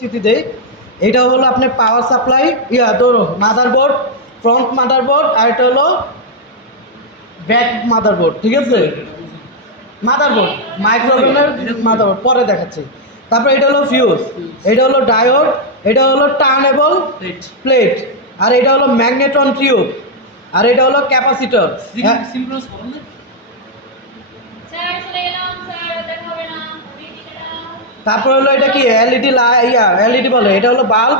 পরিচিতি দেই। এটা হলো আপনার পাওয়ার সাপ্লাই, ধরো মাদারবোর্ড, ফ্রন্ট মাদারবোর্ড, আর এটা হলো ব্যাক মাদারবোর্ড, ঠিক আছে? মাদারবোর্ড, মাইক্রোওভেনের মাদারবোর্ড পরে দেখাচ্ছি। তারপর এটা হলো ফিউজ, এটা হলো ডায়োড, এটা হলো টার্নেবল প্লেট, আর এটা হলো ম্যাগনেটন টিউব, আর এটা হলো ক্যাপাসিটর। তারপর হলো এটা কি এলইডি এলইডি বলে, এটা হলো বাল্ব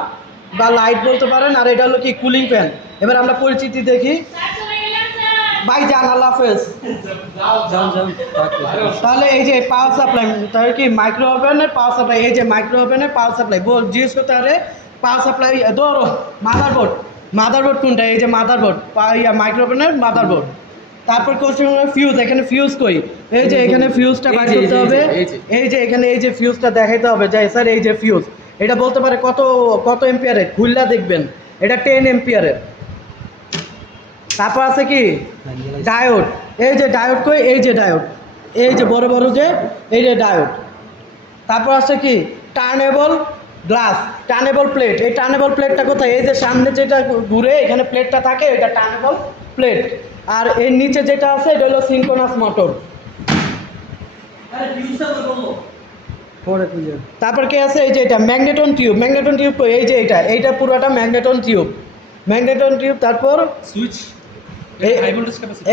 বা লাইট বলতে পারেন, আর এটা হলো কি কুলিং ফ্যান। এবার আমরা পরিচিতি দেখি। ভাই যান, আল্লাহ হাফেজ। তাহলে এই যে পাওয়ার সাপ্লাই, তাহলে কি মাইক্রো ওভেনের পাওয়ার সাপ্লাই, এই যে মাইক্রো ওভেনের পাওয়ার সাপ্লাই জিজ্ঞেস করতে পারে পাওয়ার সাপ্লাই ধরো মাদারবোর্ড, মাদারবোর্ড কোনটা, এই যে মাদারবোর্ড, মাইক্রো ওভেনের মাদারবোর্ড। তারপর কোশ্চেন হলো ফিউজ, এখানে ফিউজ কই, এই যে এখানে ফিউজটা বার করতে হবে, এই যে এখানে এই যে ফিউজটা দেখাইতে হবে যে স্যার এই যে ফিউজ, এটা বলতে পারে কত কত এম্পিয়ারের, খুললা দেখবেন এটা 10 এম্পিয়ারের। তারপর আছে কি ডায়োড, এই যে ডায়োড কই, এই যে ডায়োড, এই যে বড় বড় যে এই যে ডায়োড। তারপর আছে কি টার্নেবল গ্লাস, টার্নেবল প্লেট, এই টার্নেবল প্লেটটা কোথায়, এই যে সামনে যেটা ঘুরে এখানে প্লেটটা থাকে এটা টার্নেবল প্লেট, আর এর নিচে যেটা আছে এটা হলো সিনক্রোনাস মোটর। তারপর কি আছে, এই যে এটা ম্যাগনেটন টিউব, ম্যাগনেটন টিউব এই যে এইটা পুরোটা ম্যাগনেটন টিউব, ম্যাগনেটন টিউব। তারপর সুইচ,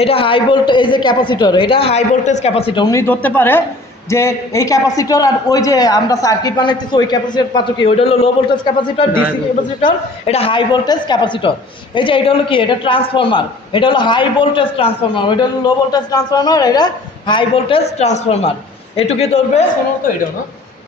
এটা হাই ভোল্টেজ, এই যে ক্যাপাসিটর, এটা হাই ভোল্টেজ ক্যাপাসিটর। উনি ধরতে পারে যে এই ক্যাপাসিটর আর ওই যে আমরা সার্কিট বানাইতেছি ওই ক্যাপাসিটর পাচ্ছ কি, ওইটা হলো low voltage capacitor, DC capacitor, এটা হাই ভোল্টেজ ক্যাপাসিটর। এই যে এটা হলো কি, এটা ট্রান্সফরমার, এটা হলো হাই ভোল্টেজ ট্রান্সফরমার, ওইটা হলো লো ভোল্টেজ ট্রান্সফরমার, এটা হাই ভোল্টেজ ট্রান্সফরমার। এটুকুই ধরবে, শোনো তো এটা না